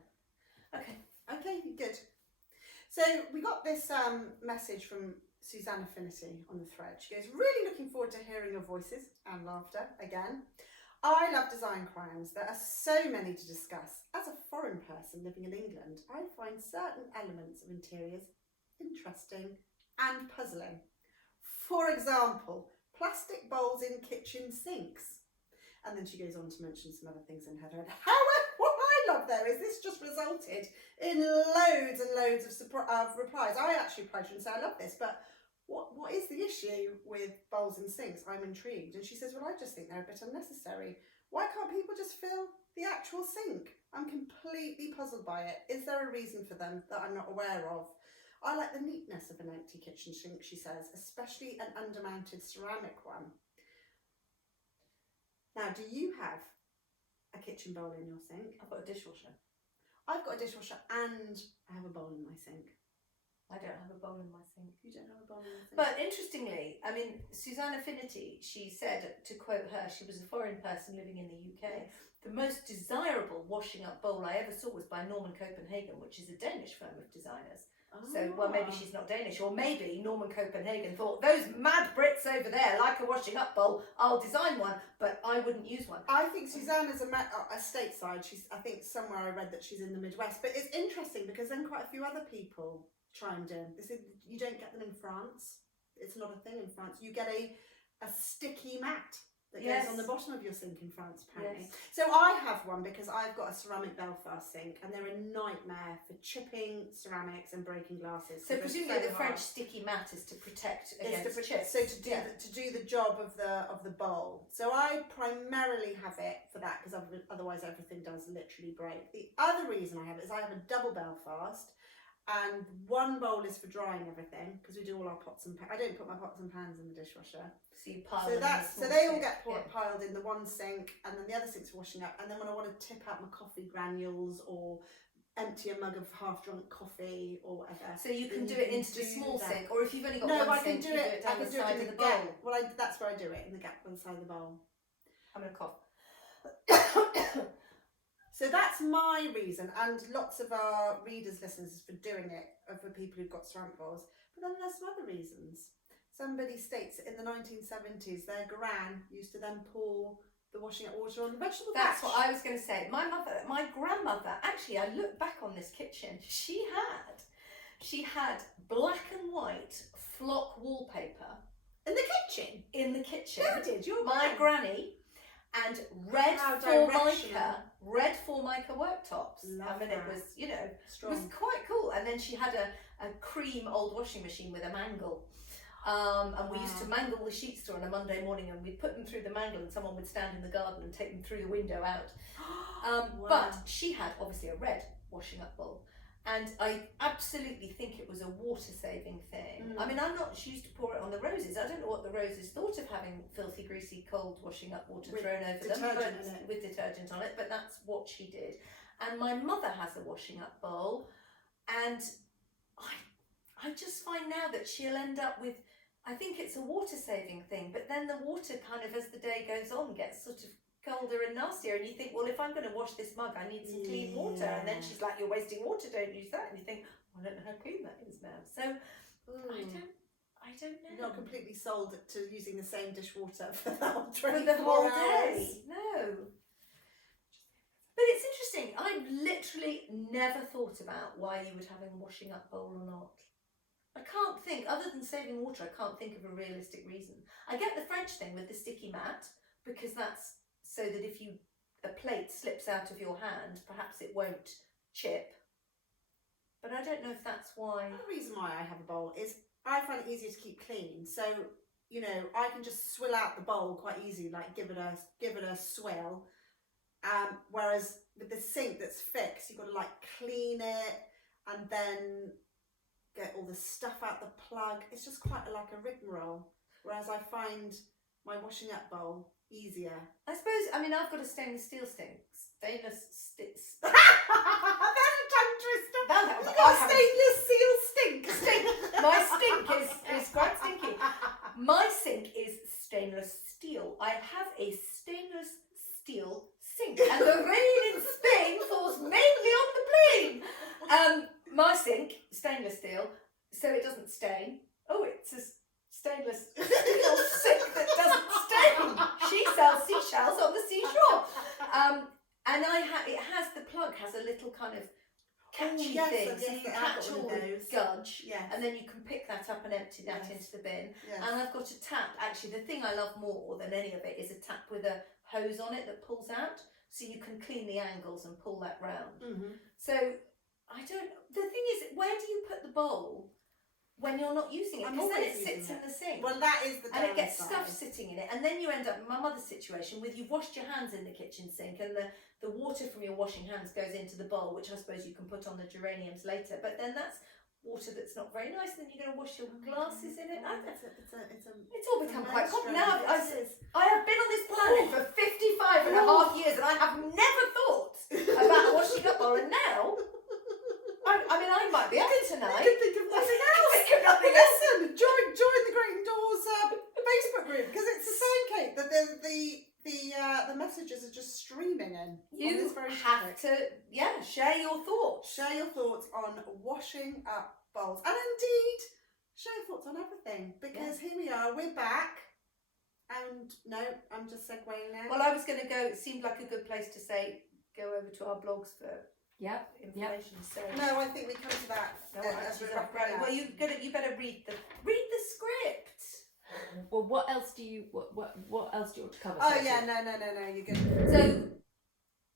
Okay, good. So we got this message from Suzanne Affinity on the thread. She goes, really looking forward to hearing your voices and laughter again. I love design crimes. There are so many to discuss. As a foreign person living in England, I find certain elements of interiors interesting and puzzling. For example, plastic bowls in kitchen sinks. And then she goes on to mention some other things in her thread. However, what I love there is this just resulted in loads and loads of replies. I actually replied to her and said, I love this, but what is the issue with bowls and sinks? I'm intrigued. And she says, well, I just think they're a bit unnecessary. Why can't people just fill the actual sink? I'm completely puzzled by it. Is there a reason for them that I'm not aware of? I like the neatness of an empty kitchen sink, she says, especially an undermounted ceramic one. Now, do you have a kitchen bowl in your sink? I've got a dishwasher. I've got a dishwasher and I have a bowl in my sink. I don't have a bowl in my sink. You don't have a bowl in your sink? But interestingly, I mean, Susanna Finity, she said, to quote her, she was a foreign person living in the UK. Yes. The most desirable washing up bowl I ever saw was by Norman Copenhagen, which is a Danish firm of designers. So, well, maybe she's not Danish, or maybe Norman Copenhagen thought, those mad Brits over there like a washing up bowl, I'll design one, but I wouldn't use one. I think Susanna's a stateside. I think somewhere I read that she's in the Midwest. But it's interesting because then quite a few other people chimed in. They said you don't get them in France. It's not a thing in France. You get a sticky mat that goes on the bottom of your sink in France, apparently. Yes. So I have one because I've got a ceramic Belfast sink and they're a nightmare for chipping ceramics and breaking glasses. So presumably the French sticky mat is to protect against chips. So to do the job of the bowl. So I primarily have it for that because otherwise everything does literally break. The other reason I have it is I have a double Belfast. And one bowl is for drying everything because we do all our pots and pans. I don't put my pots and pans in the dishwasher. So you pile them in the so they all get piled in the one sink, and then the other sink's washing up. And then when I want to tip out my coffee granules or empty a mug of half-drunk coffee or whatever, so you can do it into the small sink, or if you've only got one sink, you do it down the side of the bowl. Well, that's where I do it, in the gap on the side of the bowl. I'm gonna cough. So that's my reason, and lots of our readers, listeners, for doing it, are for people who've got ceramic bowls. But then there's some other reasons. Somebody states that in the 1970s, their gran used to then pour the washing up water on the vegetable patch. That's what I was going to say. My grandmother, actually, I look back on this kitchen, she had black and white flock wallpaper. In the kitchen? In the kitchen. Who did? My granny. And red Formica worktops. Love I mean, that. it was, Strong. it was quite cool. And then she had a cream old washing machine with a mangle. And we used to mangle the sheets through on a Monday morning, and we'd put them through the mangle, and someone would stand in the garden and take them through the window out. Wow. But she had obviously a red washing up bowl. And I absolutely think it was a water-saving thing. I mean, she used to pour it on the roses. I don't know what the roses thought of having filthy, greasy, cold washing up water thrown over them with detergent on it, but that's what she did. And my mother has a washing up bowl, and I just find now that she'll end up with, I think it's a water-saving thing, but then the water kind of, as the day goes on, gets sort of colder and nastier, and you think, well, if I'm going to wash this mug, I need some clean water. And then she's like, you're wasting water, don't use that. And you think, well, I don't know how clean that is now. So I don't know. You're not completely sold to using the same dishwater for the whole 24 for the whole hours. day. No. But it's interesting. I've literally never thought about why you would have a washing up bowl or not. I can't think, other than saving water, I can't think of a realistic reason. I get the French thing with the sticky mat, because that's so that if a plate slips out of your hand, perhaps it won't chip. But I don't know if that's why. The reason why I have a bowl is I find it easier to keep clean. So, I can just swill out the bowl quite easily, like give it a swill. Whereas with the sink that's fixed, you've got to like clean it and then get all the stuff out the plug. It's just quite like a rigmarole. Whereas I find my washing up bowl easier. I suppose, I've got a stainless steel sink. Stainless steel. That's a tongue twister. You got a stainless steel stink. My stink is quite stinky. My sink is stainless steel. I have a stainless steel sink, and the rain in Spain falls mainly on the plane. My sink, stainless steel, so it doesn't stain. Oh, it's a stainless steel sink that doesn't stain. She sells seashells on the seashore. And the plug has a little kind of catchy thing, so you catch all the gudge, and then you can pick that up and empty that into the bin. Yes. And And I've got a tap. Actually, the thing I love more than any of it is a tap with a hose on it that pulls out, so you can clean the angles and pull that round. Mm-hmm. So the thing is, where do you put the bowl when you're not using it, I'm because then always it sits using in the sink. Well, that is the and it gets downside. stuff sitting in it, and then you end up in my mother's situation with you've washed your hands in the kitchen sink, and the water from your washing hands goes into the bowl, which I suppose you can put on the geraniums later, but then that's water that's not very nice, then you're going to wash your glasses in it. It's all become quite common now. I have been on this planet for 55 and a half years, and I have never thought about washing up bowl, and now I mean, I might be up tonight. You can think of nothing else. Listen, join the Great Indoors Facebook group, because it's the same, Kate. That the messages are just streaming in. You on this very have topic. to, share your thoughts. Share your thoughts on washing up bowls, and indeed share your thoughts on everything. Because here we are, we're back. And no, I'm just segueing now. Well, I was going to go. It seemed like a good place to say go over to our blogs for information. So no, I think we come to that as we're wrapping up. Well, you better read the script. Well, what else do you what else do you want to cover? Oh Sophie? yeah, no, you're good. So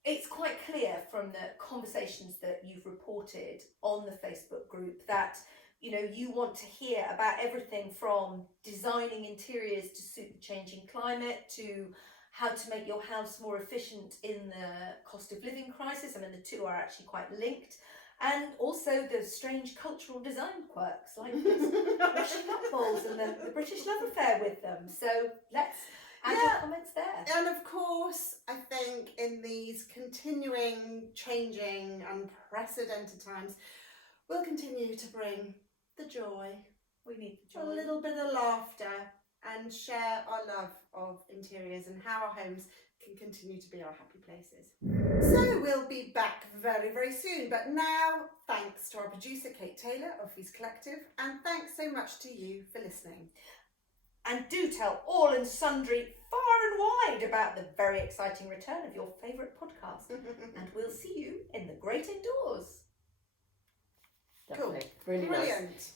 it's quite clear from the conversations that you've reported on the Facebook group that you want to hear about everything from designing interiors to suit the changing climate to how to make your house more efficient in the cost of living crisis. I mean, the two are actually quite linked. And also the strange cultural design quirks, like this washing up bowls and the British love affair with them. So let's add your comments there. And of course, I think in these continuing, changing, unprecedented times, we'll continue to bring the joy. We need the joy. A little bit of laughter, and share our love of interiors and how our homes can continue to be our happy places. So we'll be back very, very soon. But now, thanks to our producer, Kate Taylor of Feast Collective, and thanks so much to you for listening. And do tell all and sundry far and wide about the very exciting return of your favourite podcast. And we'll see you in the great indoors. Lovely. Cool. Really nice. Brilliant.